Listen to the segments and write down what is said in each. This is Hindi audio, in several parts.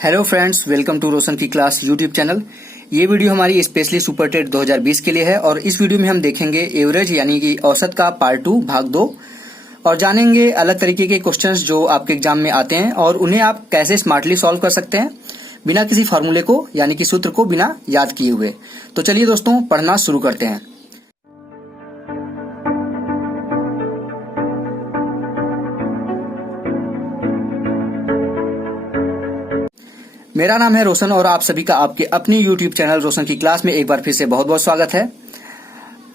हेलो फ्रेंड्स, वेलकम टू रोशन की क्लास यूट्यूब चैनल। ये वीडियो हमारी स्पेशली सुपर टेट 2020 के लिए है और इस वीडियो में हम देखेंगे एवरेज यानी कि औसत का पार्ट 2 भाग 2 और जानेंगे अलग तरीके के क्वेश्चंस जो आपके एग्जाम में आते हैं और उन्हें आप कैसे स्मार्टली सॉल्व कर सकते हैं बिना किसी फार्मूले को यानी कि सूत्र को बिना याद किए हुए। तो चलिए दोस्तों, पढ़ना शुरू करते हैं। मेरा नाम है रोशन और आप सभी का आपके अपने यूट्यूब चैनल रोशन की क्लास में एक बार फिर से बहुत बहुत स्वागत है।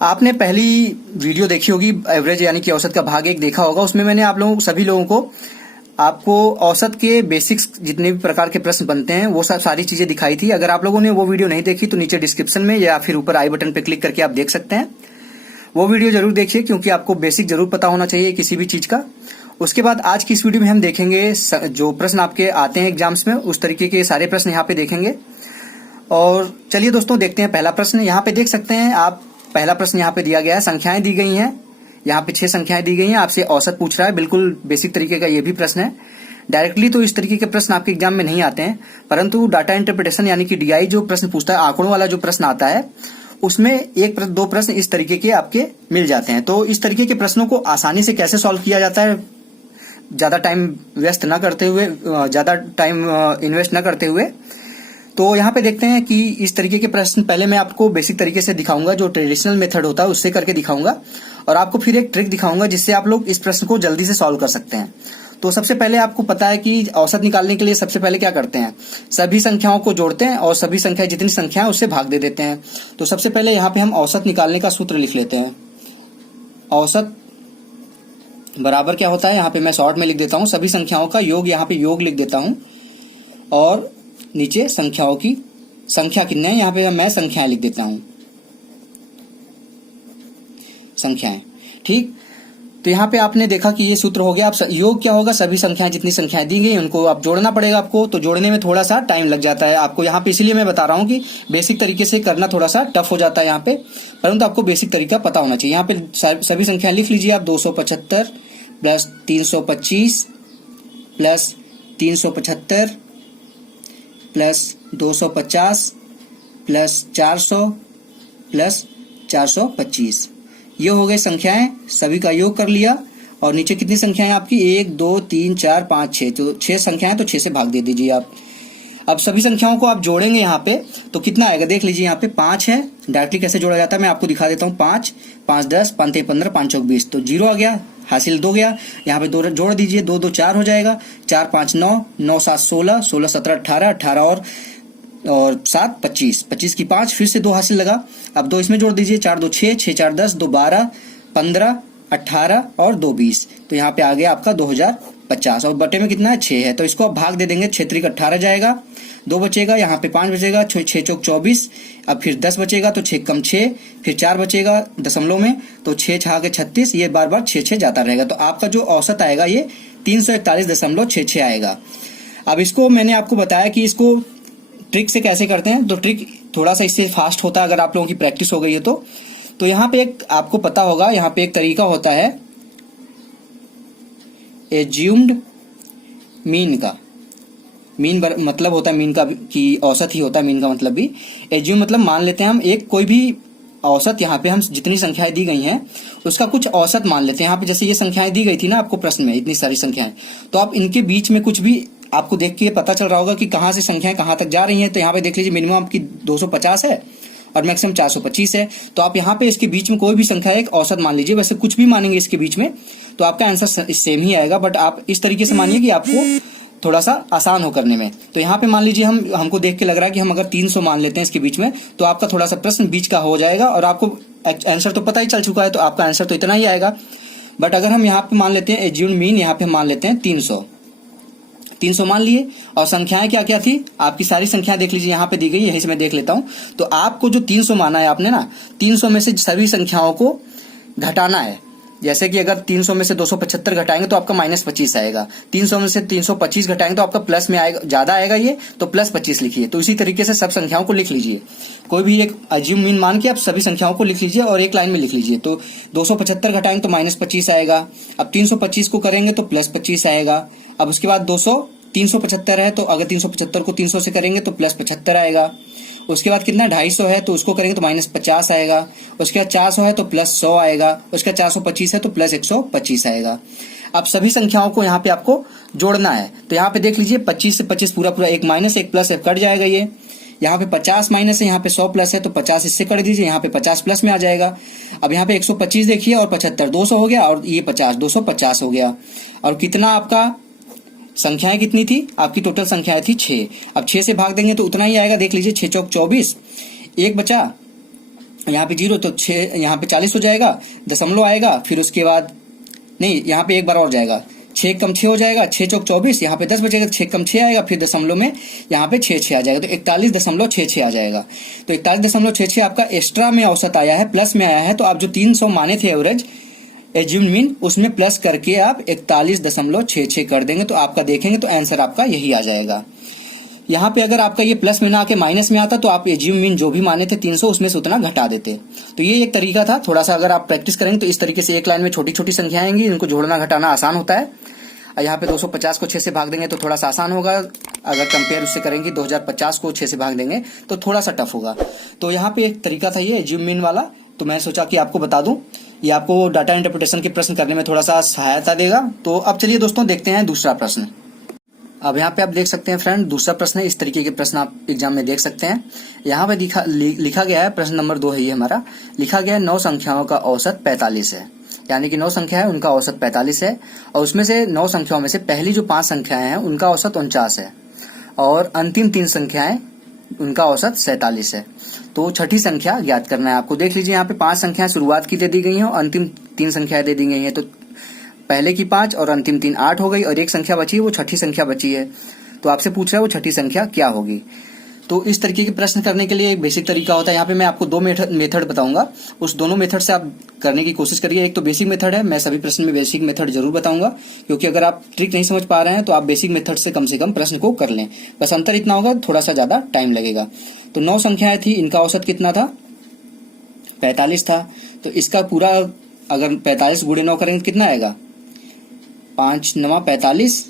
आपने पहली वीडियो देखी होगी, एवरेज यानी कि औसत का भाग 1 देखा होगा। उसमें मैंने आप लोगों सभी लोगों को आपको औसत के बेसिक्स जितने भी प्रकार के प्रश्न बनते हैं वो सब सारी चीजें दिखाई थी। अगर आप लोगों ने वो वीडियो नहीं देखी तो नीचे डिस्क्रिप्शन में या फिर ऊपर आई बटन पर क्लिक करके आप देख सकते हैं। वो वीडियो जरूर देखिए क्योंकि आपको बेसिक जरूर पता होना चाहिए किसी भी चीज का। उसके बाद आज की इस वीडियो में हम देखेंगे जो प्रश्न आपके आते हैं एग्जाम्स में, उस तरीके के सारे प्रश्न यहाँ पे देखेंगे। और चलिए दोस्तों देखते हैं पहला प्रश्न। यहाँ पे देख सकते हैं आप, पहला प्रश्न यहाँ पे दिया गया है, संख्याएं दी गई हैं। यहाँ पे 6 संख्याएं दी गई हैं, आपसे औसत पूछ रहा है। बिल्कुल बेसिक तरीके का ये भी प्रश्न है। डायरेक्टली तो इस तरीके के प्रश्न आपके एग्जाम में नहीं आते हैं, परंतु डाटा इंटरप्रिटेशन यानी कि डीआई जो प्रश्न पूछता है, आंकड़ों वाला जो प्रश्न आता है, उसमें एक दो प्रश्न इस तरीके के आपके मिल जाते हैं। तो इस तरीके के प्रश्नों को आसानी से कैसे सॉल्व किया जाता है, ज्यादा टाइम वेस्ट ना करते हुए, ज्यादा टाइम इन्वेस्ट ना करते हुए, तो यहाँ पे देखते हैं कि इस तरीके के प्रश्न पहले मैं आपको बेसिक तरीके से दिखाऊंगा, जो ट्रेडिशनल मेथड होता है उससे करके दिखाऊंगा और आपको फिर एक ट्रिक दिखाऊंगा जिससे आप लोग इस प्रश्न को जल्दी से सॉल्व कर सकते हैं। तो सबसे पहले आपको पता है कि औसत निकालने के लिए सबसे पहले क्या करते हैं, सभी संख्याओं को जोड़ते हैं और सभी संख्या जितनी संख्या है उससे भाग दे देते हैं। तो सबसे पहले यहाँ पे हम औसत निकालने का सूत्र लिख लेते हैं। औसत बराबर क्या होता है, यहाँ पे मैं शॉर्ट में लिख देता हूँ, सभी संख्याओं का योग, यहाँ पे योग लिख देता हूँ और नीचे संख्याओं की संख्या कितने हैं, यहाँ पे मैं संख्याएं लिख देता हूँ, संख्याएं। ठीक, तो यहाँ पे आपने देखा कि ये सूत्र हो गया। अब योग क्या होगा, सभी संख्याएं जितनी संख्याएं दी गई उनको आप जोड़ना पड़ेगा आपको। तो जोड़ने में थोड़ा सा टाइम लग जाता है आपको यहाँ पे, इसलिए मैं बता रहा हूँ कि बेसिक तरीके से करना थोड़ा सा टफ हो जाता है यहाँ पे, परंतु आपको बेसिक तरीका पता होना चाहिए। यहाँ पे सभी संख्याएं लिख लीजिए आप। 275 plus 325 plus 375 plus 250 plus 400 plus 425, ये हो गए संख्याएं, सभी का योग कर लिया। और नीचे कितनी संख्याएं आपकी, 1 2 3 4 5 6, तो 6 संख्याएं, तो 6 से भाग दे दीजिए आप। अब सभी संख्याओं को आप जोड़ेंगे यहाँ पे तो कितना आएगा देख लीजिए। यहाँ पे 5 है, डायरेक्टली कैसे जोड़ा जाता है मैं आपको दिखा देता हूँ। 5 5 10 5 3 15 5 चौक 20, तो 0 आ गया, हासिल 2 गया। यहाँ पे 2 जोड़ दीजिए, 2 2 4 हो जाएगा, 4 5 9 9 7 16 16 17 18 18 और 7 25 25 की 5, फिर से 2 हासिल लगा। अब 2 इसमें जोड़ दीजिए, 4 2 6 6 4 10 2 12 15 18 और 2 20, तो यहाँ पे आ गया आपका 2050 और बटे में कितना है 6 है, तो इसको आप भाग दे देंगे। 6 3 18 जाएगा, 2 बचेगा, यहाँ पे 5 बचेगा, 6 चौक 24, अब फिर 10 बचेगा तो 6 कम 6, फिर 4 बचेगा दशमलव में, तो 6 6 के 36, ये बार बार 6 6 जाता रहेगा। तो आपका जो औसत आएगा ये 341.66 आएगा। अब इसको मैंने आपको बताया कि इसको ट्रिक से कैसे करते हैं, तो ट्रिक थोड़ा सा इससे फास्ट होता है अगर आप लोगों की प्रैक्टिस हो गई है तो यहाँ पे एक आपको पता होगा, यहाँ पे एक तरीका होता है एज्यूम्ड मीन का। मीन मतलब होता है मीन का कि औसत ही होता है, मीन का मतलब भी। एज्यूम मतलब मान लेते हैं हम एक कोई भी औसत, यहाँ पे हम जितनी संख्याएं दी गई हैं उसका कुछ औसत मान लेते हैं। यहाँ पे जैसे ये संख्याएं दी गई थी ना आपको प्रश्न में, इतनी सारी संख्याएं, तो आप इनके बीच में कुछ भी आपको देख के पता चल रहा होगा कि कहाँ से संख्याएं कहाँ तक जा रही हैं। तो यहाँ पे देख लीजिए मिनिमम आपकी 250 है और मैक्सिमम 425 है, तो आप यहाँ पे इसके बीच में कोई भी संख्या एक औसत मान लीजिए। वैसे कुछ भी मानेंगे इसके बीच में तो आपका आंसर सेम ही आएगा, बट आप इस तरीके से मानिए कि आपको थोड़ा सा आसान हो करने में। तो यहाँ पे मान लीजिए हमको देख के लग रहा है कि हम अगर 300 मान लेते हैं इसके बीच में, तो आपका थोड़ा सा प्रश्न बीच का हो जाएगा और आपको आंसर तो पता ही चल चुका है, तो आपका आंसर तो इतना ही आएगा। बट अगर हम यहाँ पे मान लेते हैं एज्यूम मीन, यहाँ पे हम मान लेते हैं 300 मान लिए, और संख्याएं क्या क्या थी आपकी, सारी संख्याएं देख लीजिए यहाँ पे दी गई, यहीं से मैं देख लेता हूँ। तो आपको जो 300 माना है आपने ना, 300 में से सभी संख्याओं को घटाना है। जैसे कि अगर 300 में से 275 घटाएंगे तो आपका -25 आएगा, 300 में से 325 घटाएंगे तो आपका प्लस में आएगा, ज्यादा आएगा ये, तो +25 लिखिए। तो इसी तरीके से सब संख्याओं को लिख लीजिए, कोई भी एक अज्यूम मीन मान के आप सभी संख्याओं को लिख लीजिए और एक लाइन में लिख लीजिए। तो 275 घटाएंगे तो -25 आएगा, अब 325 को करेंगे तो +25 आएगा, अब उसके बाद 375 है तो अगर 375 को 300 से करेंगे तो प्लस 75 आएगा। उसके बाद कितना 250 है तो उसको करेंगे तो माइनस 50 आएगा। उसके बाद 400 है तो प्लस 100 आएगा। उसके बाद 425 है तो प्लस 125 आएगा। अब सभी संख्याओं को यहाँ पे आपको जोड़ना है। तो यहाँ पे देख लीजिए 25 से 25 पूरा पूरा एक माइनस एक प्लस कट जाएगा। ये यहाँ पे 50 माइनस है, यहाँ पे 100 प्लस है तो 50 इससे कर दीजिए, यहाँ पे 50 प्लस में आ जाएगा। अब यहाँ पे 125 देखिए और 75 200 हो गया और ये 50 250 हो गया। और कितना आपका संख्याएं कितनी थी? आपकी टोटल संख्याएं थी 6। अब 6 से भाग देंगे तो उतना ही आएगा। देख लीजिए 6 चौक 24, एक बचा यहाँ पे 0 तो 6 यहाँ पे 40 हो जाएगा, दशमलव आएगा। फिर उसके बाद नहीं, यहाँ पे एक बार और जाएगा, 6 कम 6 हो जाएगा, 6 चौक 24, यहाँ पे 10 बचेगा, 6 कम 6 आएगा, फिर दशमलव में यहाँ पे 6 आ जाएगा तो 41.66 आ जाएगा। तो 41.66 आपका एक्स्ट्रा में औसत आया है, प्लस में आया है। तो आप जो 300 माने थे एवरेज एज्यूम्ड मीन, उसमें प्लस करके आप 41.66 कर देंगे तो आपका देखेंगे तो आंसर आपका यही आ जाएगा। यहाँ पे अगर आपका ये प्लस में ना आके माइनस में आता तो आप एज्यूम मीन जो भी माने थे 300 उसमें से उतना घटा देते। तो ये एक तरीका था। थोड़ा सा अगर आप प्रैक्टिस करेंगे तो इस तरीके से एक लाइन में छोटी छोटी संख्याएं आएंगी, इनको जोड़ना घटाना आसान होता है। यहाँ पे 250 को 6 से भाग देंगे तो थोड़ा सा आसान होगा। अगर कंपेयर उससे करेंगे 2050 को 6 से भाग देंगे तो थोड़ा सा टफ होगा। तो यहाँ पे एक तरीका था ये एज्यूम मीन वाला, तो मैं सोचा कि आपको बता दूं, ये आपको डाटा इंटरप्रिटेशन के प्रश्न करने में थोड़ा सा सहायता देगा। तो अब चलिए दोस्तों देखते हैं दूसरा प्रश्न। अब यहाँ पे आप देख सकते हैं फ्रेंड, दूसरा प्रश्न है। इस तरीके के प्रश्न आप एग्जाम में देख सकते हैं। यहाँ पे लिखा गया है, प्रश्न नंबर 2 है ये हमारा, लिखा गया है 9 संख्याओं का औसत 45 है। यानी कि 9 संख्या है उनका औसत 45 है और उसमें से 9 संख्याओं में से पहली जो 5 संख्याएं हैं उनका औसत 49 है और अंतिम 3 संख्याएं उनका औसत 47 है। तो छठी संख्या ज्ञात करना है आपको। देख लीजिए यहाँ पे 5 संख्याएं शुरुआत की दे दी गई हैं और अंतिम 3 संख्याएं दे दी गई हैं। तो पहले की 5 और अंतिम 3 8 हो गई और एक संख्या बची है, वो छठी संख्या बची है। तो आपसे पूछ रहा है वो छठी संख्या क्या होगी। तो इस तरीके के प्रश्न करने के लिए एक बेसिक तरीका होता है। यहाँ पे मैं आपको 2 मेथड बताऊंगा, उस दोनों मेथड से आप करने की कोशिश करिए। एक तो बेसिक मेथड है, मैं सभी प्रश्न में बेसिक मेथड जरूर बताऊंगा, क्योंकि अगर आप ट्रिक नहीं समझ पा रहे हैं तो आप बेसिक मेथड से कम प्रश्न को कर लें। बस अंतर इतना होगा, थोड़ा सा ज्यादा टाइम लगेगा। तो 9 संख्याएं थी, इनका औसत कितना था? 45 था। तो इसका पूरा अगर 45 गुणे 9 करेंगे तो कितना आएगा? 5 9 45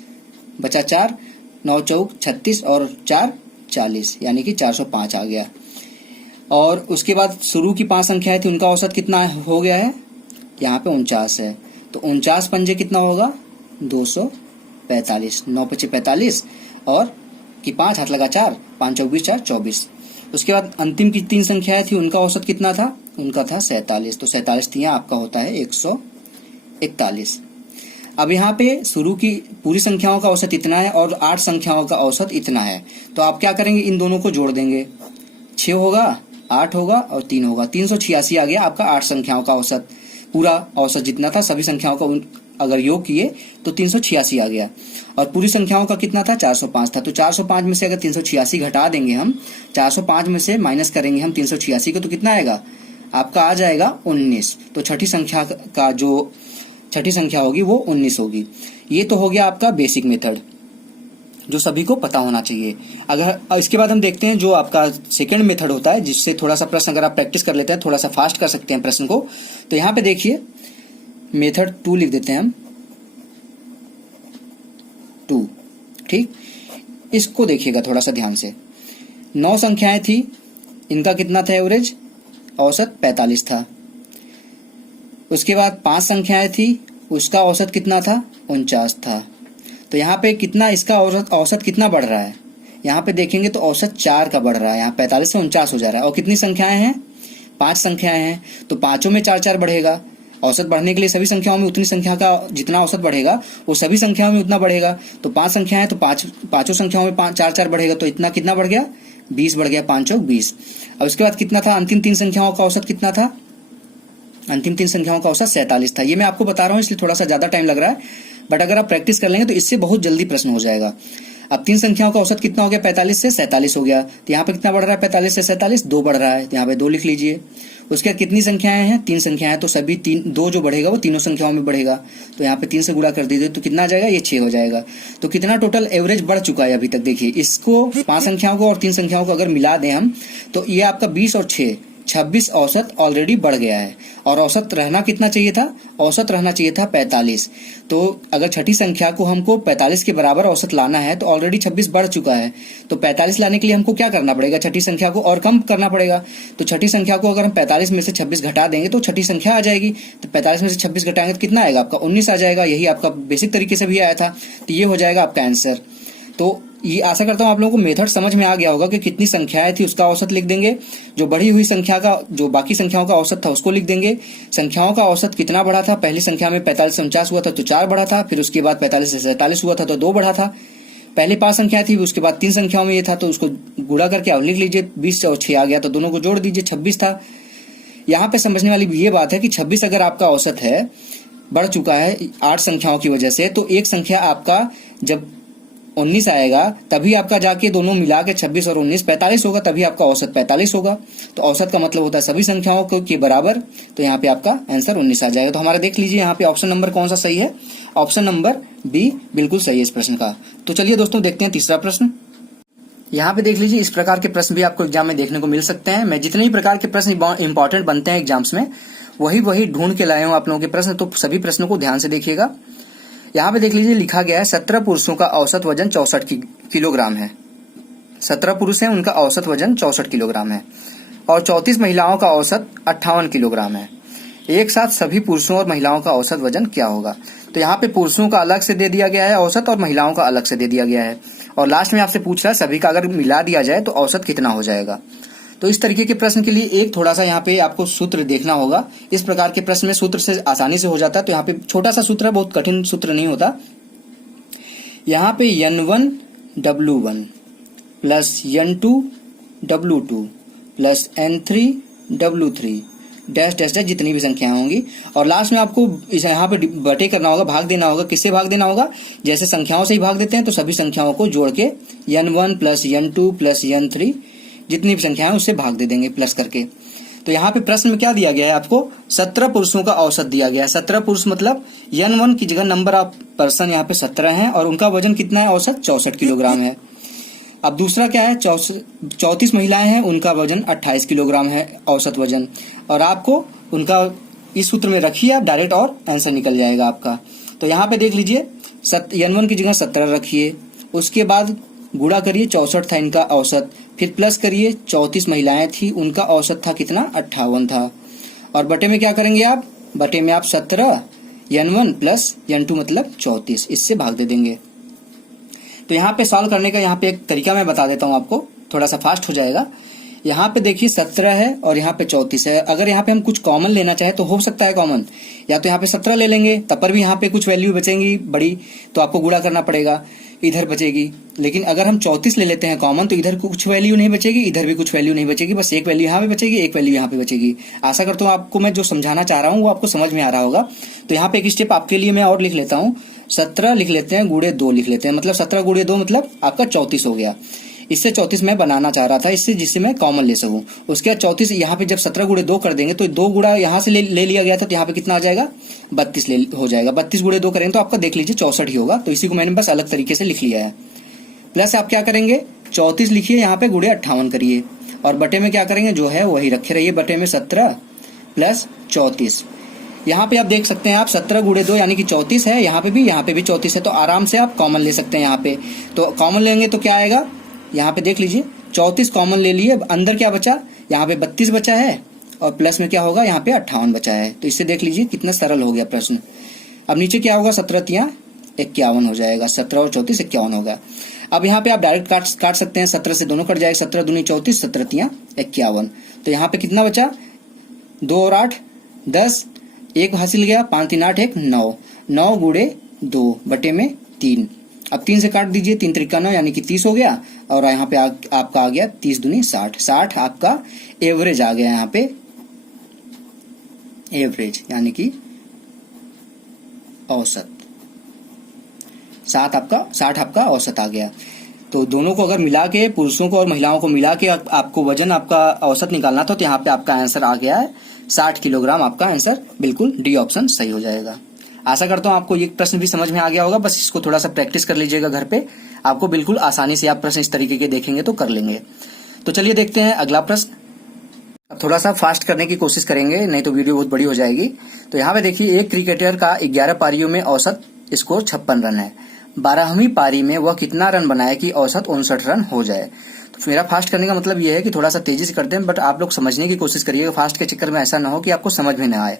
बचा 4, 9 चौक 36 और 4 40, यानी कि 405 आ गया। और उसके बाद शुरू की 5 संख्याएं थी, उनका औसत कितना हो गया है? यहाँ पे 49 है। तो 49 पंजे कितना होगा? 245। 9 पचे 45 और की 5 हाथ लगा 4, 5 चौक 20 4 24। उसके बाद अंतिम की 3 संख्याएं थी, उनका औसत कितना था? उनका था 47। तो 47 तियां आपका होता है 141। अब यहाँ पे शुरू की पूरी संख्याओं का औसत इतना है और 8 संख्याओं का औसत इतना है। तो आप क्या करेंगे? इन दोनों को जोड़ देंगे। 6 होगा, 8 होगा और 3 होगा। 386 आ गया आपका 8 संख्याओं का औसत। पूरा औसत जितना था सभी संख्याओं का अगर योग किए तो 386 आ गया। और पूरी संख्याओं का कितना था? 405 था। तो 405 में से अगर 386 घटा देंगे हम, 405 में से माइनस करेंगे हम 386 को, तो कितना आएगा? आपका आ जाएगा 19। तो छठी संख्या का जो छठी संख्या होगी वो 19 होगी। ये तो हो गया आपका बेसिक मेथड जो सभी को पता होना चाहिए। अगर इसके बाद हम देखते हैं जो आपका सेकंड मेथड होता है, जिससे थोड़ा सा प्रश्न अगर आप प्रैक्टिस कर लेते हैं, थोड़ा सा फास्ट कर सकते हैं प्रश्न को। तो यहाँ पे देखिए मेथड 2 लिख देते हैं हम, 2। ठीक, इसको देखिएगा थोड़ा सा ध्यान से। 9 संख्याएं थी, इनका कितना था एवरेज? औसत 45 था। उसके बाद 5 संख्याएं थी, उसका औसत कितना था? 49 था। तो यहाँ पे कितना इसका औसत कितना बढ़ रहा है? यहाँ पे देखेंगे तो औसत 4 का बढ़ रहा है। यहाँ 45 से 49 हो जा रहा है। और कितनी संख्याएं हैं? 5 संख्याएं हैं। तो पांचों में 4 बढ़ेगा। औसत बढ़ने के लिए सभी संख्याओं में उतनी संख्या का जितना औसत बढ़ेगा वो सभी संख्याओं में उतना बढ़ेगा। तो 5 संख्याएं हैं तो पांचों संख्याओं में 4 बढ़ेगा। तो इतना कितना बढ़ गया? 20 बढ़ गया। 5 चौक 20। अब उसके बाद कितना था? अंतिम 3 संख्याओं का औसत कितना था? अंतिम 3 संख्याओं का औसत 47 था। ये मैं आपको बता रहा हूँ इसलिए थोड़ा सा ज्यादा टाइम लग रहा है, बट अगर आप प्रैक्टिस कर लेंगे तो इससे बहुत जल्दी प्रश्न हो जाएगा। अब 3 संख्याओं का औसत कितना हो गया? 45 से 47 हो गया। तो यहाँ पे कितना बढ़ रहा है? 45 से 47 2 बढ़ रहा है। यहाँ पे 2 लिख लीजिए। उसके बाद कितनी संख्याएं हैं? 3 संख्याएं। तो सभी 2 जो बढ़ेगा वो तीनों संख्याओं में बढ़ेगा। तो यहाँ पे 3 से गुणा कर दीजिए तो कितना आ जाएगा? ये 6 हो जाएगा। तो कितना टोटल एवरेज बढ़ चुका है अभी तक? देखिए इसको 5 संख्याओं को और 3 संख्याओं को अगर मिला दें हम तो ये आपका 20 और 6 26 औसत ऑलरेडी बढ़ गया है और औसत रहना कितना चाहिए था? औसत रहना चाहिए था 45। तो अगर छठी संख्या को हमको 45 के बराबर औसत लाना है तो ऑलरेडी 26 बढ़ चुका है। तो 45 लाने के लिए हमको क्या करना पड़ेगा? छठी संख्या को और कम करना पड़ेगा। तो छठी संख्या को अगर हम 45 में से 26 घटा देंगे तो छठी संख्या आ जाएगी। तो 45 में से 26 घटाएंगे तो कितना आएगा? आपका 19 आ जाएगा। यही आपका बेसिक तरीके से भी आया था। तो ये हो जाएगा आपका आंसर। तो ये आशा करता हूं आप लोगों को मेथड समझ में आ गया होगा कि कितनी संख्याएं थी उसका औसत लिख देंगे, जो बढ़ी हुई संख्या का जो बाकी संख्याओं का औसत था उसको लिख देंगे। संख्याओं का औसत कितना बढ़ा था? पहली संख्या में 45 से 49 हुआ था तो 4 बढ़ा था, फिर उसके बाद 45 से 47 हुआ था तो 2 बढ़ा था। पहले 5 संख्याएं थी, उसके बाद 3 संख्याओं में ये था तो उसको गुणा करके आप लिख लीजिए। 20 और 6 आ गया तो दोनों को जोड़ दीजिए, 26 था। यहाँ पे समझने वाली ये बात है कि 26 अगर आपका औसत है, बढ़ चुका है 8 संख्याओं की वजह से, तो एक संख्या आपका जब 19 आएगा तभी आपका जाके दोनों मिला के 26 और 19 45 होगा, तभी आपका औसत 45 होगा। तो औसत का मतलब होता है सभी संख्याओं के बराबर। तो यहाँ पे आपका आंसर 19 आ जाएगा। तो हमारा देख लीजिए यहाँ पे ऑप्शन नंबर कौन सा सही है? ऑप्शन नंबर बी बिल्कुल सही है इस प्रश्न का। तो चलिए दोस्तों देखते हैं तीसरा प्रश्न। यहाँ पे देख लीजिए, इस प्रकार के प्रश्न भी आपको एग्जाम में देखने को मिल सकते हैं। मैं जितने ही प्रकार के प्रश्न इंपॉर्टेंट बनते हैं एग्जाम्स में वही ढूंढ के लाया हूँ आप लोगों के प्रश्न। तो सभी प्रश्नों को ध्यान से देखिएगा। यहाँ पे देख लीजिए, लिखा गया है 17 पुरुषों का औसत वजन 64 किलोग्राम है। 17 पुरुष हैं, उनका औसत वजन 64 किलोग्राम है और 34 महिलाओं का औसत 58 किलोग्राम है। एक साथ सभी पुरुषों और महिलाओं का औसत वजन क्या होगा? तो यहाँ पे पुरुषों का अलग से दे दिया गया है औसत और महिलाओं का अलग से दे दिया गया है, और लास्ट में आपसे पूछ रहा है सभी का अगर मिला दिया जाए तो औसत कितना हो जाएगा। तो इस तरीके के प्रश्न के लिए एक थोड़ा सा यहाँ पे आपको सूत्र देखना होगा। इस प्रकार के प्रश्न में सूत्र से आसानी से हो जाता है। तो यहाँ पे छोटा सा सूत्र है, बहुत कठिन सूत्र नहीं होता। यहाँ पे N1 W1 plus N2 W2 plus N3 W3 dash dash dash जितनी भी संख्याएं होंगी, और लास्ट में आपको यहाँ पे बटे करना होगा, भाग देना होगा। किससे भाग देना होगा? जैसे संख्याओं से ही भाग देते हैं, तो सभी संख्याओं को जोड़ के N1 plus N2 plus N3 जितनी भी संख्या है उससे भाग दे देंगे प्लस करके। तो यहाँ पे प्रश्न में क्या दिया गया है आपको? 17 पुरुषों का औसत दिया गया है। 17 पुरुष मतलब N1 की जगह नंबर ऑफ पर्सन यहाँ पे 17 हैं और उनका वजन कितना है? औसत 64 किलोग्राम है। अब दूसरा क्या है? 34 महिलाएं हैं, उनका वजन 28 किलोग्राम है औसत वजन, और आपको उनका इस सूत्र में रखिए आप डायरेक्ट और आंसर निकल जाएगा आपका। तो यहाँ पे देख लीजिए, N1 की जगह 17 रखिए, उसके बाद गुणा करिए, 64 था इनका औसत, फिर प्लस करिए, 34 महिलाएं थी, उनका औसत था कितना? 58 था, और बटे में क्या करेंगे आप? बटे में आप 17 N1 प्लस N2 मतलब 34 इससे भाग दे देंगे। तो यहाँ पे सॉल्व करने का यहाँ पे एक तरीका मैं बता देता हूँ आपको, थोड़ा सा फास्ट हो जाएगा। यहाँ पे देखिए 17 है और यहाँ पे 34 है। अगर यहाँ पे हम कुछ कॉमन लेना चाहे तो हो सकता है कॉमन, या तो यहाँ पे 17 ले लेंगे, तब पर भी यहाँ पे कुछ वैल्यू बचेंगी बड़ी, तो आपको गुणा करना पड़ेगा, इधर बचेगी। लेकिन अगर हम 34 ले लेते हैं कॉमन, तो इधर कुछ वैल्यू नहीं बचेगी, इधर भी कुछ वैल्यू नहीं बचेगी, बस एक वैल्यू यहाँ पे बचेगी, एक वैल्यू यहाँ पे बचेगी। आशा करता हूँ आपको मैं जो समझाना चाह रहा हूँ वो आपको समझ में आ रहा होगा। तो यहाँ पे एक स्टेप आपके लिए मैं और लिख लेता हूँ। 17 लिख लेते हैं, गुणे 2 लिख लेते हैं, मतलब 17 गुणे 2 मतलब आपका 34 हो गया। इससे 34 मैं बनाना चाह रहा था, इससे जिससे मैं कॉमन ले सकूं। उसके बाद 34 यहाँ पे जब 17 गुणे 2 कर देंगे तो 2 गुणा यहाँ से ले लिया गया था, तो यहाँ पे कितना आ जाएगा? 32 हो जाएगा। 32 गुणे 2 करेंगे तो आपका देख लीजिए 64 ही होगा। तो इसी को मैंने बस अलग तरीके से लिख लिया है। प्लस आप क्या करेंगे? 34 लिखिए, यहाँ पे गुणे 58 करिए, और बटे में क्या करेंगे? जो है वही रखे रहिए, बटे में 17 प्लस 34। यहाँ पे आप देख सकते हैं आप 17 गुणे 2 यानी कि 34 है, यहाँ पे भी 34 है, तो आराम से आप कॉमन ले सकते हैं। यहाँ पे तो कॉमन लेंगे तो क्या आएगा? यहाँ पे देख लीजिए 34 कॉमन ले लिए, अंदर क्या बचा? यहाँ पे 32 बचा है, और प्लस में क्या होगा? यहाँ पे 58 बचा है। तो इससे देख लीजिए कितना सरल हो गया प्रश्न। अब नीचे क्या होगा? 17 तिया 51 हो जाएगा, 17 और 34 51 होगा। अब यहाँ पे आप डायरेक्ट काट सकते हैं, 17 से दोनों कट जाएगा, 17 दूनी 34, 17 तिया 51। तो यहाँ पे कितना बचा? 2 और 8 10, एक हासिल गया, 5 3 8 1 9, 9 गुणे 2 बटे में 3। अब 3 से काट दीजिए, 3 त्रिका 9 यानी कि 30 हो गया, और यहाँ पे आपका आ गया 30 दूनी 60। 60 आपका एवरेज आ गया, यहाँ पे एवरेज यानी कि औसत। 60 आपका औसत आ गया। तो दोनों को अगर मिला के, पुरुषों को और महिलाओं को मिला के आपको वजन आपका औसत निकालना था, तो यहाँ पे आपका आंसर आ गया है 60 किलोग्राम। आपका आंसर बिल्कुल डी ऑप्शन सही हो जाएगा। आशा करता हूँ आपको ये प्रश्न भी समझ में आ गया होगा। बस इसको थोड़ा सा प्रैक्टिस कर लीजिएगा घर पे, आपको बिल्कुल आसानी से आप प्रश्न इस तरीके के देखेंगे तो कर लेंगे। तो चलिए देखते हैं अगला प्रश्न। अब थोड़ा सा फास्ट करने की कोशिश करेंगे, नहीं तो वीडियो बहुत बड़ी हो जाएगी। तो यहाँ पे देखिए, एक क्रिकेटर का 11 पारियों में औसत स्कोर 56 रन है। 12वीं पारी में वह कितना रन बनाए कि औसत 59 रन हो जाए। तो मेरा फास्ट करने का मतलब यह है कि थोड़ा सा तेजी से करते हैं, बट आप लोग समझने की कोशिश करिएगा। फास्ट के चक्कर में ऐसा ना हो कि आपको समझ में ना आए।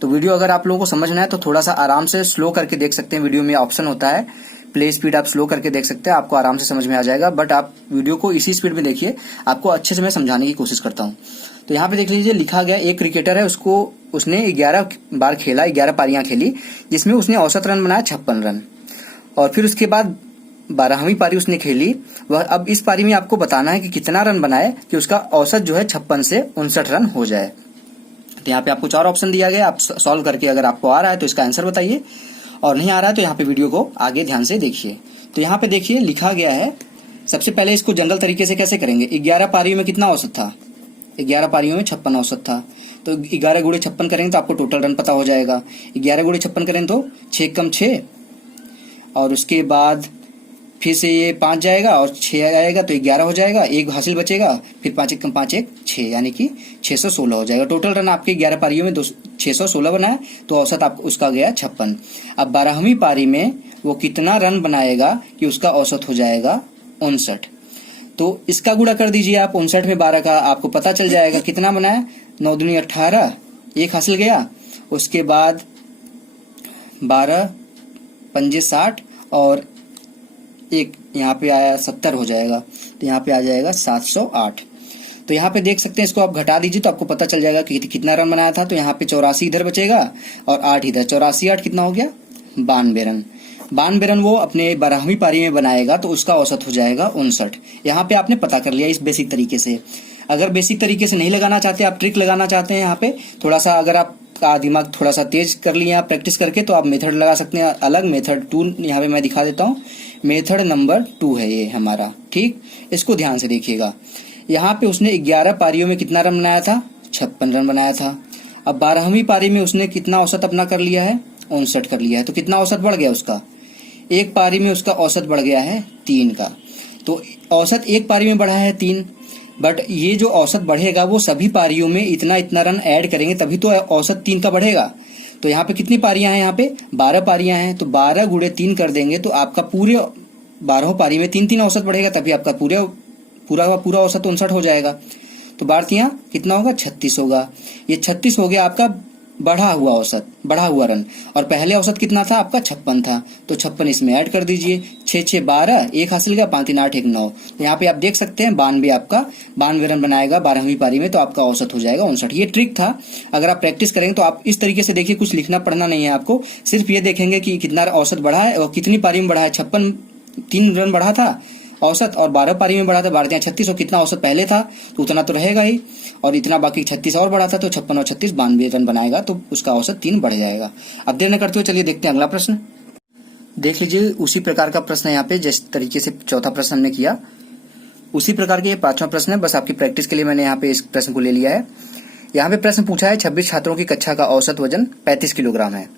तो वीडियो अगर आप लोगों को समझना है तो थोड़ा सा आराम से स्लो करके देख सकते हैं। वीडियो में ऑप्शन होता है प्ले स्पीड, आप स्लो करके देख सकते हैं, आपको आराम से समझ में आ जाएगा। बट आप वीडियो को इसी स्पीड में देखिए, आपको अच्छे से मैं समझाने की कोशिश करता हूँ। तो यहाँ पे देख लीजिए, लिखा गया एक क्रिकेटर है, उसने 11 बार खेला, 11 पारियां खेली, जिसमें उसने औसत रन बनाया 56 रन। और फिर उसके बाद 12वीं पारी उसने खेली। वह अब इस पारी में आपको बताना है कि कितना रन बनाए कि उसका औसत जो है 56 से 59 रन हो जाए। तो यहाँ पे आपको 4 ऑप्शन दिया गया, आप सॉल्व करके अगर आपको आ रहा है तो इसका आंसर बताइए, और नहीं आ रहा है तो यहाँ पे वीडियो को आगे ध्यान से देखिए। तो यहाँ पे देखिए लिखा गया है, सबसे पहले इसको जनरल तरीके से कैसे करेंगे। 11 पारियों में कितना औसत था, 11 पारियों में 56 औसत था। तो 11 गुणे 56 करेंगे तो आपको टोटल रन पता हो जाएगा। 11 गुणे 56 करें तो 6 कम 6, और उसके बाद फिर से ये 5 जाएगा और 6 आएगा तो 11 हो जाएगा, एक हासिल बचेगा, फिर 5 एक कम 5 एक 6, यानी कि 616 हो जाएगा। टोटल रन आपके 11 पारियों में 616 बना है, तो औसत आप उसका गया 56। अब 12वीं पारी में वो कितना रन बनाएगा कि उसका औसत हो जाएगा 59। तो इसका गुणा कर दीजिए आप 59 में 12 का, आपको पता चल जाएगा कितना बनाया। 9 दूनी 18, एक हासिल गया, उसके बाद 12 पंजे 60 और एक यहाँ पे आया 70 हो जाएगा, तो यहाँ पे आ जाएगा 708। तो यहाँ पे देख सकते हैं, इसको आप घटा दीजिए तो आपको पता चल जाएगा कि कितना रन बनाया था। तो यहाँ पे 84 इधर बचेगा और 8 इधर, 84 8 कितना हो गया 92 रन। 92 रन वो अपने 12वीं पारी में बनाएगा, तो उसका औसत हो जाएगा 59। यहाँ पे आपने पता कर लिया इस बेसिक तरीके से। अगर बेसिक तरीके से नहीं लगाना चाहते, आप ट्रिक लगाना चाहते हैं, यहाँ पे थोड़ा सा अगर आपका दिमाग थोड़ा सा तेज कर लिया आप प्रैक्टिस करके, तो आप मेथड लगा सकते हैं अलग। मेथड 2 यहाँ पे मैं दिखा देता हूँ। मेथड नंबर 2 है ये हमारा, ठीक। इसको ध्यान से देखिएगा। यहाँ पे उसने 11 पारियों में कितना रन बनाया था, 56 रन बनाया था। अब 12वीं पारी में उसने कितना औसत अपना कर लिया है, 59 कर लिया है। तो कितना औसत बढ़ गया उसका, एक पारी में उसका औसत बढ़ गया है 3 का। तो औसत एक पारी में बढ़ा है 3, बट ये जो औसत बढ़ेगा वो सभी पारियों में इतना इतना रन ऐड करेंगे तभी तो औसत 3 का बढ़ेगा। तो यहाँ पे कितनी पारियां हैं, यहाँ पे 12 पारियां हैं, तो 12 गुणे 3 कर देंगे तो आपका पूरे 12 पारी में 3 औसत बढ़ेगा, तभी आपका पूरा औसत 59 हो जाएगा। तो 12 कितना होगा 36 होगा। ये 36 हो गया आपका बढ़ा हुआ औसत, बढ़ा हुआ रन। और पहले औसत कितना था आपका 56 था, तो 56 इसमें ऐड कर दीजिए। 6 6 12, एक हासिल गया, 5 3 8 1 9। तो यहाँ पे आप देख सकते हैं 92 आपका 92 रन बनाएगा 12वीं पारी में, तो आपका औसत हो जाएगा 59। ये ट्रिक था, अगर आप प्रैक्टिस करेंगे तो आप इस तरीके से देखिए, कुछ लिखना पढ़ना नहीं है आपको, सिर्फ ये देखेंगे कि कितना औसत बढ़ा है और कितनी पारी में बढ़ा है। 56 3 रन बढ़ा था औसत, और 12 पारी में बढ़ा था, 12 36, और कितना औसत पहले था तो उतना तो रहेगा ही, और इतना बाकी 36 और बढ़ा था, तो 56 और 36 92 रन बनाएगा, तो उसका औसत 3 बढ़ जाएगा। अब देर न करते हुए चलिए देखते हैं अगला प्रश्न। देख लीजिए, उसी प्रकार का प्रश्न है यहाँ पे, जिस तरीके से चौथा प्रश्न हमने किया उसी प्रकार के ये 5वां प्रश्न है। बस आपकी प्रैक्टिस के लिए मैंने यहाँ पे इस प्रश्न को ले लिया है। यहाँ पे प्रश्न पूछा है, 26 छात्रों की कक्षा का औसत वजन 35 किलोग्राम है।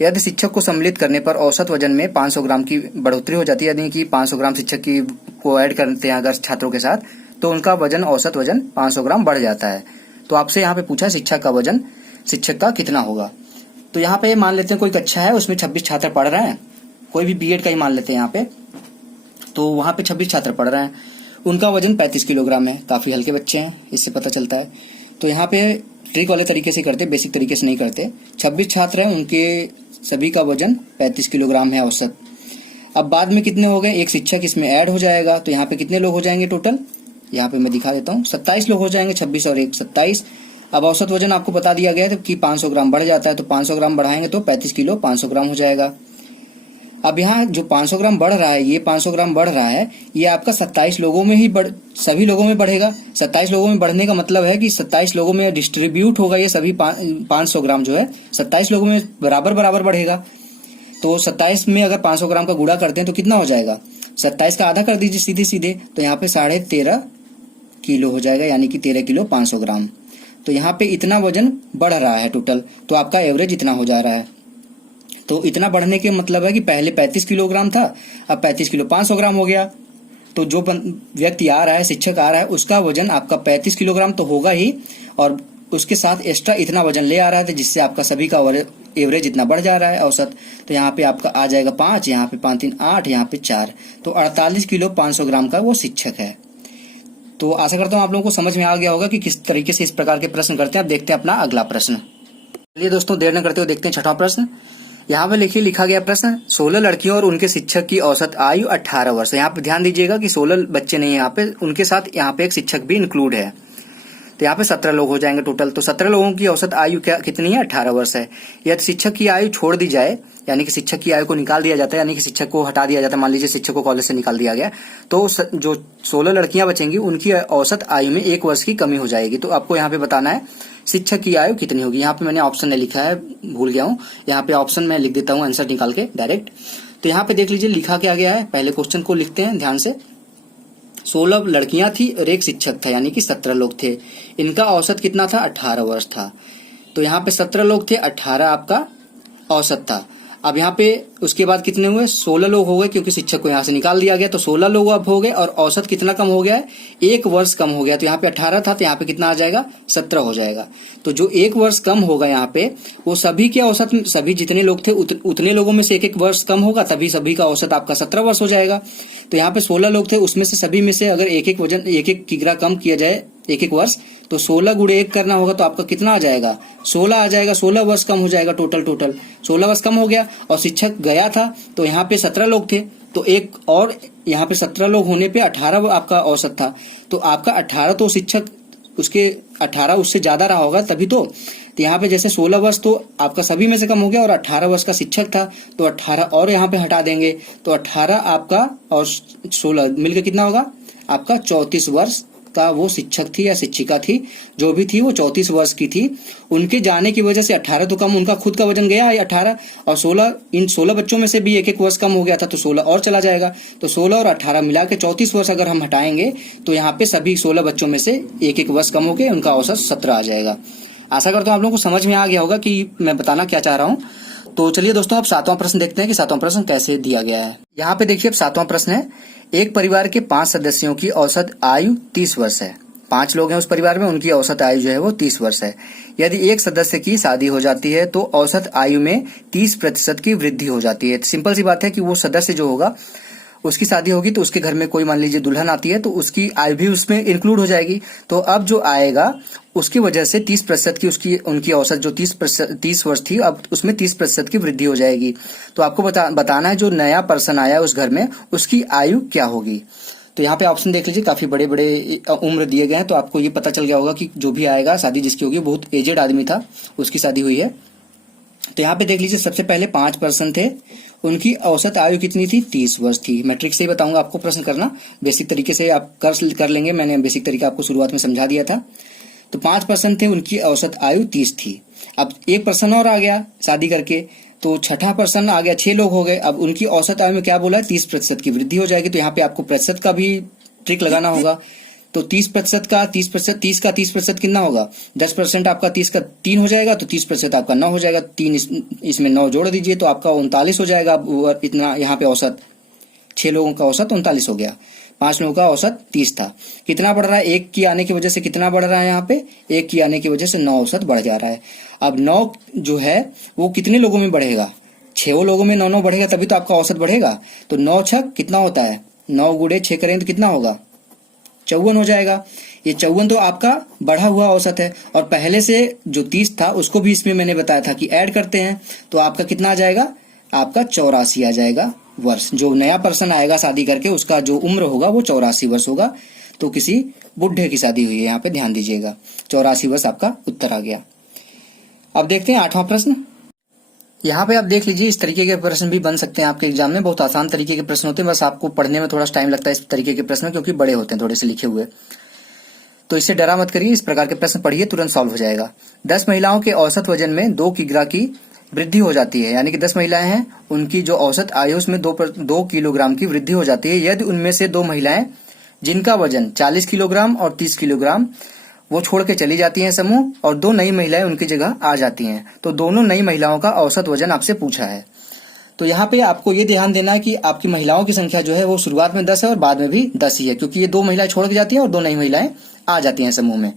यदि शिक्षक को सम्मिलित करने पर औसत वजन में 500 ग्राम की बढ़ोतरी हो जाती है, यानी कि 500 ग्राम शिक्षक की को ऐड करते हैं अगर छात्रों के साथ, तो उनका वजन औसत वजन 500 ग्राम बढ़ जाता है। तो आपसे यहाँ पे पूछा है शिक्षक का वजन शिक्षक का कितना होगा। तो यहाँ पे मान लेते हैं कोई कक्षा है, उसमें 26 छात्र पढ़ रहे हैं, कोई भी बीएड का ही मान लेते हैं यहाँ पे। तो वहाँ पे 26 छात्र पढ़ रहे हैं, उनका वजन 35 किलोग्राम है। काफी हल्के बच्चे हैं, इससे पता चलता है। तो यहाँ पे ट्रिक वाले तरीके से करते, बेसिक तरीके से नहीं करते। 26 छात्र हैं, उनके सभी का वजन 35 किलोग्राम है औसत। अब बाद में कितने हो गए, एक शिक्षक इसमें ऐड हो जाएगा, तो यहाँ पे कितने लोग हो जाएंगे टोटल, यहाँ पे मैं दिखा देता हूँ, 27 लोग हो जाएंगे। 26 और 1 27। अब औसत वजन आपको बता दिया गया है कि 500 ग्राम बढ़ जाता है, तो 500 ग्राम बढ़ाएंगे तो 35 किलो 500 ग्राम हो जाएगा। अब यहाँ जो 500 ग्राम बढ़ रहा है, ये 500 ग्राम बढ़ रहा है, ये आपका 27 लोगों में ही सभी लोगों में बढ़ेगा। 27 लोगों में बढ़ने का मतलब है कि 27 लोगों में डिस्ट्रीब्यूट होगा ये सभी 500 ग्राम जो है 27 लोगों में बराबर बढ़ेगा। तो 27 में अगर 500 ग्राम का गुणा करते हैं तो कितना हो जाएगा, 27 का आधा कर दीजिए सीधे सीधे, तो यहाँ पे 13.5 किलो हो जाएगा, यानी कि 13 किलो 500 ग्राम। तो यहाँ पे इतना वजन बढ़ रहा है टोटल, तो आपका एवरेज इतना हो जा रहा है। तो इतना बढ़ने के मतलब है कि पहले 35 किलोग्राम था, अब 35 किलो 500 ग्राम हो गया। तो जो व्यक्ति आ रहा है, शिक्षक आ रहा है, उसका वजन आपका 35 किलोग्राम तो होगा ही, और उसके साथ एक्स्ट्रा इतना वजन ले आ रहा है, जिससे आपका सभी का एवरेज इतना बढ़ जा रहा है औसत। तो यहाँ पे आपका आ जाएगा 5, यहाँ पे 5 3 8, यहाँ पे 4, तो 48 किलो 500 ग्राम का वो शिक्षक है। तो आशा करता हूँ आप लोगों को समझ में आ गया होगा कि किस तरीके से इस प्रकार के प्रश्न करते हैं। अब देखते हैं अपना अगला प्रश्न। चलिए दोस्तों, देर न करते हुए देखते हैं छठा प्रश्न। यहाँ पे लिखा गया प्रश्न, 16 लड़कियों और उनके शिक्षक की औसत आयु 18 वर्ष। यहाँ पे ध्यान दीजिएगा कि 16 बच्चे नहीं है यहाँ पे, उनके साथ यहाँ पे एक शिक्षक भी इंक्लूड है, तो यहाँ पे 17 लोग हो जाएंगे टोटल। तो 17 लोगों की औसत आयु कितनी है? 18 वर्ष है। यदि शिक्षक की आयु छोड़ दी जाए, यानी कि शिक्षक की आयु को निकाल दिया जाता है, यानी कि शिक्षक को हटा दिया जाता है, मान लीजिए शिक्षक को कॉलेज से निकाल दिया गया, तो जो 16 लड़कियां बचेंगी उनकी औसत आयु में 1 वर्ष की कमी हो जाएगी। तो आपको यहाँ पे बताना है शिक्षक की आयु कितनी होगी। यहाँ पे मैंने ऑप्शन नहीं लिखा है, भूल गया हूँ, यहाँ पे ऑप्शन मैं लिख देता हूँ आंसर निकाल के डायरेक्ट। तो यहाँ पे देख लीजिए लिखा क्या गया है, पहले क्वेश्चन को लिखते हैं ध्यान से। 16 लड़कियां थी और एक शिक्षक था, यानी कि 17 लोग थे। इनका औसत कितना था? 18 वर्ष था। तो यहाँ पे 17 लोग थे, 18 आपका औसत था। अब यहाँ पे उसके बाद कितने हुए? 16 लोग हो गए, क्योंकि शिक्षक को यहाँ से निकाल दिया गया, तो 16 लोग अब हो गए, और औसत कितना कम हो गया है? 1 वर्ष कम हो गया। तो यहाँ पे 18 था, तो यहाँ पे कितना आ जाएगा? 17 हो जाएगा। तो जो 1 वर्ष कम होगा यहाँ पे, वो सभी के औसत, सभी जितने लोग थे उतने लोगों में से 1-1 वर्ष कम होगा, तभी सभी का औसत आपका 17 वर्ष हो जाएगा। तो यहाँ पे 16 लोग थे, उसमें से सभी में से अगर 1-1 वजन, 1-1 किग्रा कम किया जाए 1-1 वर्ष, तो 16 गुणे 1 करना होगा, तो आपका कितना आ जाएगा? 16 आ जाएगा। 16 वर्ष कम हो जाएगा, टोटल 16 वर्ष कम हो गया। और शिक्षक गया था, तो यहाँ पे 17 लोग थे, तो एक और यहाँ पे 17 लोग होने पे 18 आपका औसत था। तो आपका 18, तो शिक्षक उसके 18 उससे ज्यादा रहा होगा तभी तो यहाँ पे जैसे 16 वर्ष तो आपका सभी में से कम हो गया, और 18 वर्ष का शिक्षक था, तो 18 और यहाँ पे हटा देंगे, तो 18 आपका और 16 मिलकर कितना होगा? आपका 34 वर्ष का वो शिक्षक थी या शिक्षिका थी, जो भी थी वो 34 वर्ष की थी। उनके जाने की वजह से 18 तो कम, उनका खुद का वजन गया है 18, और 16, इन 16 बच्चों में से भी 1-1 वर्ष कम हो गया था, तो 16 और चला जाएगा। तो 16 और 18 मिला के 34 वर्ष अगर हम हटाएंगे, तो यहाँ पे सभी 16 बच्चों में से 1-1 वर्ष कम हो गए, उनका औसत 17 आ जाएगा। आशा करता हूँ आप लोगों को समझ में आ गया होगा कि मैं बताना क्या चाह रहा हूँ। तो चलिए दोस्तों, अब 7वां प्रश्न देखते हैं कि 7वां प्रश्न कैसे दिया गया है। यहाँ पे देखिए, अब 7वां प्रश्न है, एक परिवार के 5 सदस्यों की औसत आयु 30 वर्ष है। 5 लोग हैं उस परिवार में, उनकी औसत आयु जो है वो 30 वर्ष है। यदि एक सदस्य की शादी हो जाती है, तो औसत आयु में 30% की वृद्धि हो जाती है। सिंपल सी बात है कि वो सदस्य जो होगा, उसकी शादी होगी, तो उसके घर में कोई मान लीजिए दुल्हन आती है, तो उसकी आयु भी उसमें इंक्लूड हो जाएगी। तो अब जो आएगा उसकी वजह से 30% की उनकी औसत जो 30 वर्ष थी, अब उसमें 30% की वृद्धि हो जाएगी। तो आपको बताना है जो नया पर्सन आया उस घर में, उसकी आयु क्या होगी। तो यहाँ पे ऑप्शन देख लीजिए, काफी बड़े बड़े उम्र दिए गए हैं, तो आपको ये पता चल गया होगा कि जो भी आएगा, शादी जिसकी होगी, बहुत एजेड आदमी था, उसकी शादी हुई है। तो यहाँ पे देख लीजिए, सबसे पहले 5 पर्सन थे, उनकी औसत आयु कितनी थी? 30 वर्ष थी। मैं ट्रिक से ही बताऊंगा आपको प्रश्न करना, बेसिक तरीके से आप कर लेंगे, मैंने बेसिक तरीका आपको शुरुआत में समझा दिया था। तो 5 पर्सन थे, उनकी औसत आयु 30 थी। अब एक पर्सन और आ गया शादी करके, तो छठा पर्सन आ गया, 6 लोग हो गए। अब उनकी औसत आयु में क्या बोला है? 30% की वृद्धि हो जाएगी। तो यहाँ पे आपको प्रतिशत का भी ट्रिक लगाना होगा। तो 30% का 30% कितना होगा? 10% आपका 30 का 3 हो जाएगा, तो 30% आपका 9 हो जाएगा। 3 इसमें 9 जोड़ दीजिए, तो आपका 39 हो जाएगा। इतना यहाँ पे औसत 6 लोगों का औसत 39 हो गया, 5 लोगों का औसत 30 था। कितना बढ़ रहा है? 1 की आने की वजह से कितना बढ़ रहा है? यहाँ पे 1 की आने की वजह से 9 औसत बढ़ जा रहा है। अब 9 जो है वो कितने लोगों में बढ़ेगा? 6 लोगों में 9 बढ़ेगा, तभी तो आपका औसत बढ़ेगा। तो 9 छक कितना होता है? 9 गुणे 6 करें तो कितना होगा? 54 हो जाएगा। ये 54 तो आपका बढ़ा हुआ औसत है, और पहले से जो 30 था उसको भी इसमें मैंने बताया था कि ऐड करते हैं, तो आपका कितना आ जाएगा? आपका 84 आ जाएगा वर्ष। जो नया पर्सन आएगा शादी करके, उसका जो उम्र होगा वो 84 वर्ष होगा। तो किसी बुढ़े की शादी हुई है, यहाँ पे ध्यान दीजिएगा। 84 वर्ष आपका उत्तर आ गया। अब देखते हैं 8वां प्रश्न। यहाँ पे आप देख लीजिए, इस तरीके के प्रश्न भी बन सकते हैं आपके एग्जाम में। बहुत आसान तरीके के प्रश्न होते हैं, बस आपको पढ़ने में थोड़ा टाइम लगता है इस तरीके के प्रश्न, क्योंकि बड़े होते हैं थोड़े से लिखे हुए। तो इससे डरा मत करिए, इस प्रकार के प्रश्न पढ़िए, तुरंत सॉल्व हो जाएगा। 10 महिलाओं के औसत वजन में 2 किग्रा की वृद्धि हो जाती है, यानी कि 10 महिलाएं हैं, उनकी जो औसत आयु उसमें 2 किलोग्राम की वृद्धि हो जाती है, यदि उनमें से 2 महिलाएं जिनका वजन 40 किलोग्राम और 30 किलोग्राम वो छोड़ के चली जाती हैं समूह, और 2 नई महिलाएं उनकी जगह आ जाती हैं। तो दोनों नई महिलाओं का औसत वजन आपसे पूछा है। तो यहाँ पे आपको ये ध्यान देना है कि आपकी महिलाओं की संख्या जो है वो शुरुआत में 10 है और बाद में भी 10 ही है, क्योंकि ये 2 महिलाएं छोड़ के जाती हैं और 2 नई महिलाएं आ जाती हैं समूह में।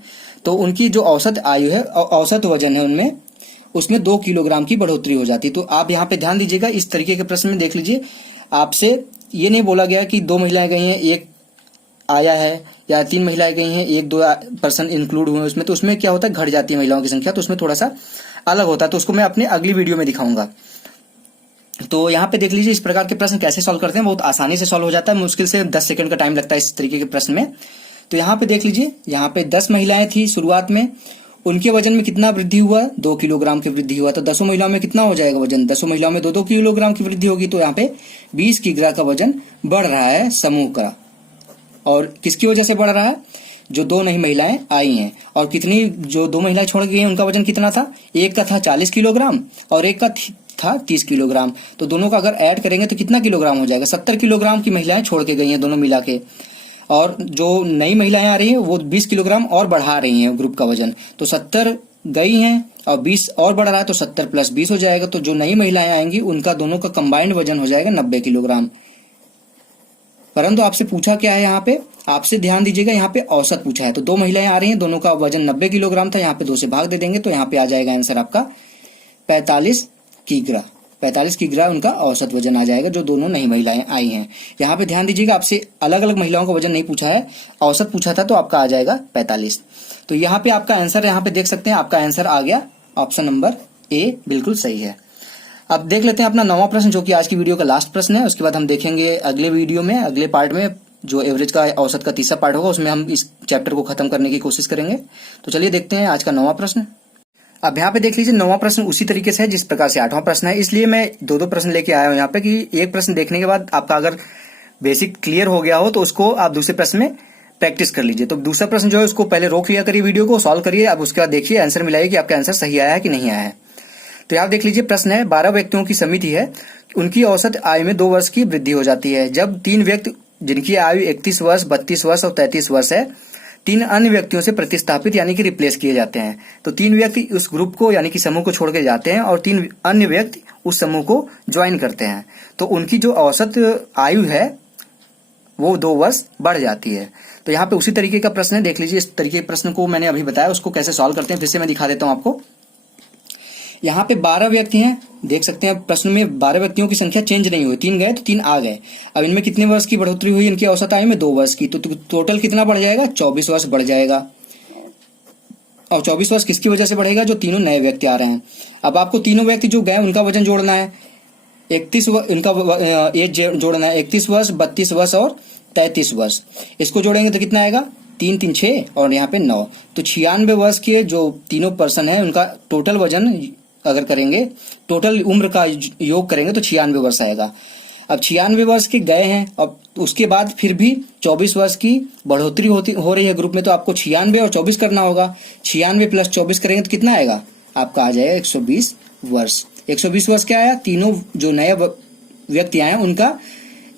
तो उनकी जो औसत आयु है, औसत वजन है उनमें, उसमें 2 किलोग्राम की बढ़ोतरी हो जाती है। तो आप यहाँ पे ध्यान दीजिएगा, इस तरीके के प्रश्न में देख लीजिए, आपसे ये नहीं बोला गया कि 2 महिलाएं गई हैं, 1 आया है, या 3 महिलाएं गई हैं, 1-2 पर्सन इंक्लूड हुए उसमें, तो उसमें क्या होता है, घट जाती है महिलाओं की संख्या, तो उसमें थोड़ा सा अलग होता है। तो उसको मैं अपने अगली वीडियो में दिखाऊंगा। तो यहाँ पे देख लीजिए इस प्रकार के प्रश्न कैसे सॉल्व करते हैं, बहुत आसानी से सॉल्व हो जाता है, मुश्किल से 10 सेकंड का टाइम लगता है इस तरीके के प्रश्न में। तो यहाँ पे देख लीजिए, यहाँ पे 10 महिलाएं थी शुरुआत में, उनके वजन में कितना वृद्धि हुआ, 2 किलोग्राम की वृद्धि हुआ। तो 10 महिलाओं में कितना हो जाएगा वजन, 10 महिलाओं में 2-2 किलोग्राम की वृद्धि होगी। तो यहाँ पे 20 किलोग्राम का वजन बढ़ रहा है समूह का। और किसकी वजह से बढ़ रहा है, जो 2 नई महिलाएं आई हैं। और कितनी, जो 2 महिलाएं छोड़ गई हैं उनका वजन कितना था, एक का था 40 किलोग्राम और एक का था 30 किलोग्राम। तो दोनों का अगर ऐड करेंगे तो कितना किलोग्राम हो जाएगा, 70 किलोग्राम की महिलाएं छोड़ के गई हैं दोनों मिला के। और जो नई महिलाएं आ रही हैं वो 20 किलोग्राम और बढ़ा रही हैं ग्रुप का वजन। तो 70 गई हैं और 20 और बढ़ रहा है, तो 70 + 20 हो जाएगा। तो जो नई महिलाएं आएंगी उनका दोनों का कंबाइंड वजन हो जाएगा 90 किलोग्राम। परंतु आपसे पूछा क्या है, यहाँ पे आपसे ध्यान दीजिएगा, यहाँ पे औसत पूछा है। तो 2 महिलाएं आ रही हैं, दोनों का वजन 90 किलोग्राम था, यहाँ पे 2 से भाग दे देंगे तो यहाँ पे आ जाएगा आंसर आपका 45 किग्रा। 45 किग्रा उनका औसत वजन आ जाएगा, जो दोनों नई महिलाएं आई हैं। यहाँ पे ध्यान दीजिएगा, आपसे अलग अलग महिलाओं का वजन नहीं पूछा है, औसत पूछा था, तो आपका आ जाएगा 45। तो यहाँ पे आपका आंसर यहाँ पे देख सकते हैं, आपका आंसर आ गया ऑप्शन नंबर ए, बिल्कुल सही है। अब देख लेते हैं अपना 9वां प्रश्न, जो कि आज की वीडियो का लास्ट प्रश्न है। उसके बाद हम देखेंगे अगले वीडियो में, अगले पार्ट में, जो एवरेज का औसत का तीसरा पार्ट होगा, उसमें हम इस चैप्टर को खत्म करने की कोशिश करेंगे। तो चलिए देखते हैं आज का 9वां प्रश्न। अब यहाँ पे देख लीजिए 9वां प्रश्न उसी तरीके से है जिस प्रकार से 8वां प्रश्न है, इसलिए मैं 2-2 प्रश्न लेके आया हूँ यहाँ पे, कि एक प्रश्न देखने के बाद आपका अगर बेसिक क्लियर हो गया हो तो उसको आप दूसरे प्रश्न में प्रैक्टिस कर लीजिए। तो दूसरा प्रश्न जो है उसको पहले रोक लिया करिए, वीडियो को सॉल्व करिए, अब उसके बाद देखिए आंसर मिलाइए कि आपका आंसर सही आया है कि नहीं आया है। तो यहाँ देख लीजिए प्रश्न है, 12 व्यक्तियों की समिति है, उनकी औसत आयु में 2 वर्ष की वृद्धि हो जाती है। जब 3 व्यक्ति जिनकी आयु 31 वर्ष, 32 वर्ष और 33 वर्ष है, 3 अन्य व्यक्तियों से प्रतिस्थापित यानी कि रिप्लेस किए जाते हैं। तो 3 व्यक्ति उस ग्रुप को यानी कि समूह को छोड़ के जाते हैं और 3 अन्य व्यक्ति उस समूह को ज्वाइन करते हैं, तो उनकी जो औसत आयु है वो 2 वर्ष बढ़ जाती है। तो यहाँ पे उसी तरीके का प्रश्न है, देख लीजिए इस तरीके के प्रश्न को मैंने अभी बताया, उसको कैसे सॉल्व करते हैं फिर से मैं दिखा देता हूँ आपको। यहाँ पे 12 व्यक्ति हैं, देख सकते हैं प्रश्न में 12 व्यक्तियों की संख्या चेंज नहीं हुई, 3 गए तो 3 आ गए। अब इनमें कितने वर्ष की बढ़ोतरी हुई, इनकी औसत आयु में 2 वर्ष की, तो टोटल कितना बढ़ जाएगा, 24 वर्ष बढ़ जाएगा। और 24 वर्ष किसकी वजह से बढ़ेगा, जो तीनों नए व्यक्ति आ रहे हैं। अब आपको तीनों व्यक्ति जो गए उनका वजन जोड़ना है, 31 इनका एज जोड़ना है, 31 वर्ष, 32 वर्ष और 33 वर्ष। इसको जोड़ेंगे तो कितना आएगा, 3 3 6 और यहाँ पे 9, तो 96 वर्ष के जो तीनों पर्सन है उनका टोटल वजन अगर करेंगे, टोटल उम्र का योग करेंगे तो 96 वर्ष आएगा। अब 96 वर्ष के गए हैं, अब उसके बाद फिर भी 24 वर्ष की बढ़ोतरी हो रही है ग्रुप में, तो आपको 96 और 24 करना होगा। 96 + 24 करेंगे तो कितना आएगा, आपका आ जाएगा 120 वर्ष। 120 वर्ष क्या आया, तीनों जो नए व्यक्ति आए उनका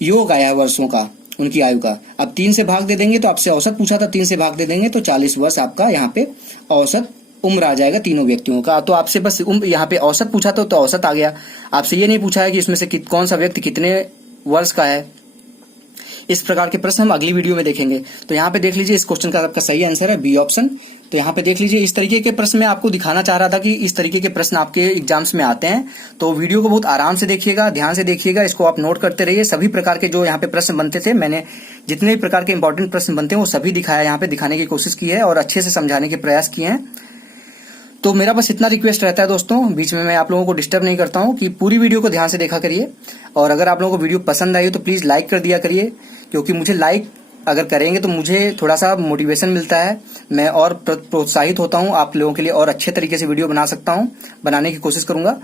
योग आया वर्षों का, उनकी आयु का। अब 3 से भाग दे देंगे, तो आपसे औसत पूछा था, 3 से भाग दे देंगे तो 40 वर्ष आपका यहाँ पे औसत उम्र आ जाएगा तीनों व्यक्तियों का। तो आपसे बस यहाँ पे औसत पूछा था तो औसत आ गया, आपसे ये नहीं पूछा है कि इसमें से कौन सा व्यक्ति कितने वर्ष का है। इस प्रकार के प्रश्न हम अगली वीडियो में देखेंगे। तो यहाँ पे देख लीजिए इस क्वेश्चन का आपका सही आंसर है बी ऑप्शन। तो यहाँ पे देख लीजिए इस तरीके के प्रश्न मैं आपको दिखाना चाह रहा था कि इस तरीके के प्रश्न आपके एग्जाम्स में आते हैं। तो वीडियो को बहुत आराम से देखिएगा, ध्यान से देखिएगा, इसको आप नोट करते रहिए। सभी प्रकार के जो यहाँ पे प्रश्न बनते थे, मैंने जितने भी प्रकार के इंपॉर्टेंट प्रश्न बनते हैं वो सभी दिखाया, यहाँ पे दिखाने की कोशिश की है और अच्छे से समझाने के प्रयास किए हैं। तो मेरा बस इतना रिक्वेस्ट रहता है दोस्तों, बीच में मैं आप लोगों को डिस्टर्ब नहीं करता हूँ, कि पूरी वीडियो को ध्यान से देखा करिए। और अगर आप लोगों को वीडियो पसंद आई तो प्लीज लाइक कर दिया करिए, क्योंकि मुझे लाइक अगर करेंगे तो मुझे थोड़ा सा मोटिवेशन मिलता है, मैं और प्रोत्साहित होता हूँ आप लोगों के लिए और अच्छे तरीके से वीडियो बना सकता हूँ, बनाने की कोशिश करूंगा।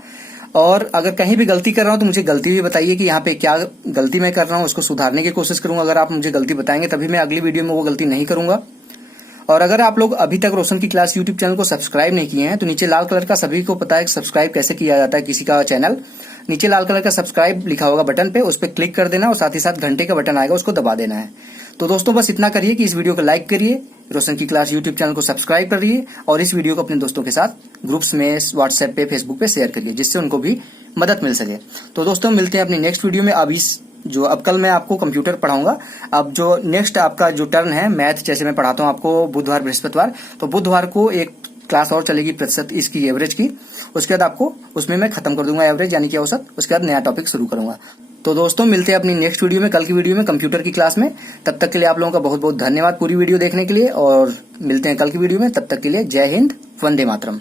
और अगर कहीं भी गलती कर रहा हूँ तो मुझे गलती भी बताइए कि यहाँ पे क्या गलती मैं कर रहा हूँ, उसको सुधारने की कोशिश करूंगा। अगर आप मुझे गलती बताएंगे तभी मैं अगली वीडियो में वो गलती नहीं करूंगा। और अगर आप लोग अभी तक रोशन की क्लास यूट्यूब चैनल को सब्सक्राइब नहीं किए हैं तो नीचे लाल कलर का, सभी को पता है सब्सक्राइब कैसे किया जाता है किसी का चैनल, नीचे लाल कलर का सब्सक्राइब लिखा होगा बटन पे, उस पर क्लिक कर देना और साथ ही साथ घंटे का बटन आएगा उसको दबा देना है। तो दोस्तों बस इतना करिए कि इस वीडियो को लाइक करिए, रोशन की क्लास यूट्यूब चैनल को सब्सक्राइब करिए और इस वीडियो को अपने दोस्तों के साथ ग्रुप्स में, व्हाट्सएप पे, फेसबुक पे शेयर करिए, जिससे उनको भी मदद मिल सके। तो दोस्तों मिलते हैं अपनी नेक्स्ट वीडियो में। अब कल मैं आपको कंप्यूटर पढ़ाऊंगा। अब जो नेक्स्ट आपका जो टर्न है मैथ, जैसे मैं पढ़ाता हूँ आपको बुधवार बृहस्पतिवार, तो बुधवार को एक क्लास और चलेगी प्रतिशत इसकी एवरेज की। उसके बाद आपको उसमें मैं खत्म कर दूंगा एवरेज यानी कि औसत। उसके बाद नया टॉपिक शुरू करूंगा। तो दोस्तों मिलते हैं अपनी नेक्स्ट वीडियो में, कल की वीडियो में कंप्यूटर की क्लास में। तब तक के लिए आप लोगों का बहुत बहुत धन्यवाद पूरी वीडियो देखने के लिए, और मिलते हैं कल की वीडियो में। तब तक के लिए जय हिंद, वंदे मातरम।